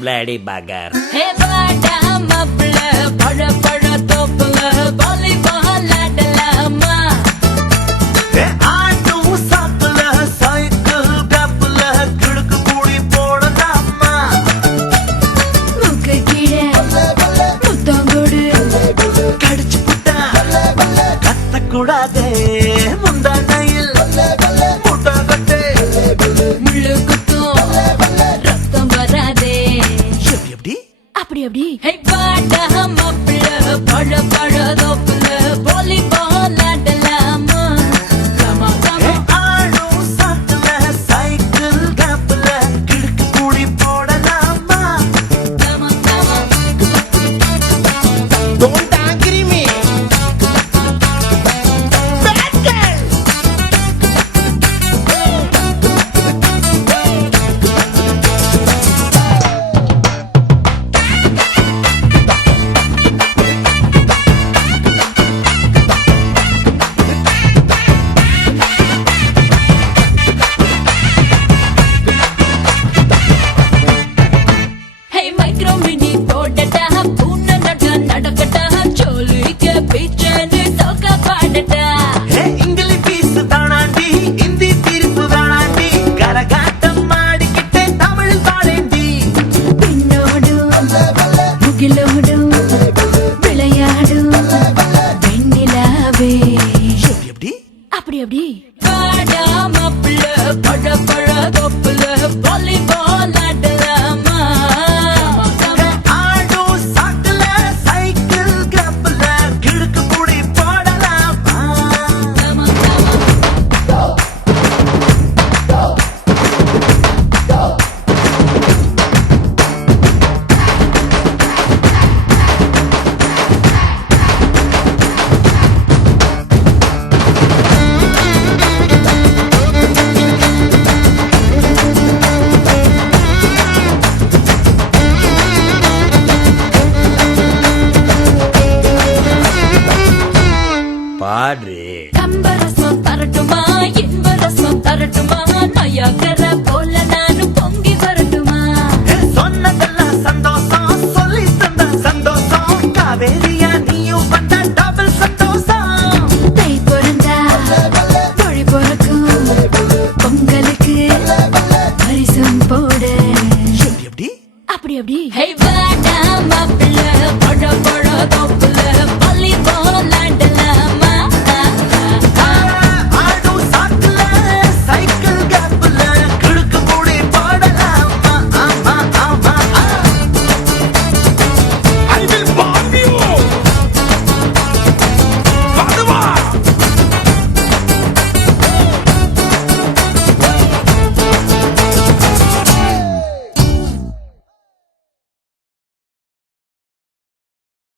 பிளேடி பகர் ஹே வாடா மாப்ள பழ பழ தோப்புல வாலிபால் ஆடலாமா ஆட்டும் சாப்பிட சைக்கிள் கப்பல கிழக்கு கூடி போடலாமா முக்கு கீழே முத்தங்கோடு கடிச்சு புட்டா கத்தக்கூடாதே முந்தானையில் முட்டா கட்டே முள்ளு குத்தும் ரத்தம் வராதே எப்படி அப்படி அப்படி ஹே வாடா மாப்ள பழ பழ தோப்புல வாலிபால் ஆடலாமா கமா கமா ஆடும் சாப்பிட சைக்கிள் கப்பல கிழக்கு கூடி போடலாமா கமா கமா Don't angry me. Bad girl. Hey micro mini போடடா பூன நட நடக்கடா ஜோலிக்க பீச்சனு சோக பாடடா இங்கிலீஷ் பீஸ் தானாண்டி ஹிந்தி தீர்ப்பு தானாண்டி கரகாட்டம் மாடிக்கிட்டே தமிழ் பாடேண்டி பின்னோடு முகிலோடு விளையாடு வெண்ணிலாவே எப்படி அப்படி அப்படி வாடா மாப்பிள்ள பழ பழ தோப்புல வாலிபால் ஆடலாமா ஆடும் சாக்குல சைக்கிள் கப்பல கிழக்கு கூடி போடலாமா கமா கமா பாடு கம்பரசம் தரட்டுமா இன்பரசம் தரட்டுமா நயாகர போல நானும் பொங்கி வரட்டுமா சொன்னதெல்லாம் சந்தோஷம் சொல்லி தந்த சந்தோஷம் காவேரியா நீயும் வந்த டபுள் சந்தோஷம் தை பொருந்தா மொழி பொறக்கும் பொங்கலுக்கு பரிசும் போடு எப்படி அப்படி அப்படி ஹே வாடா மாப்பிள்ள பழ பழ தோப்புல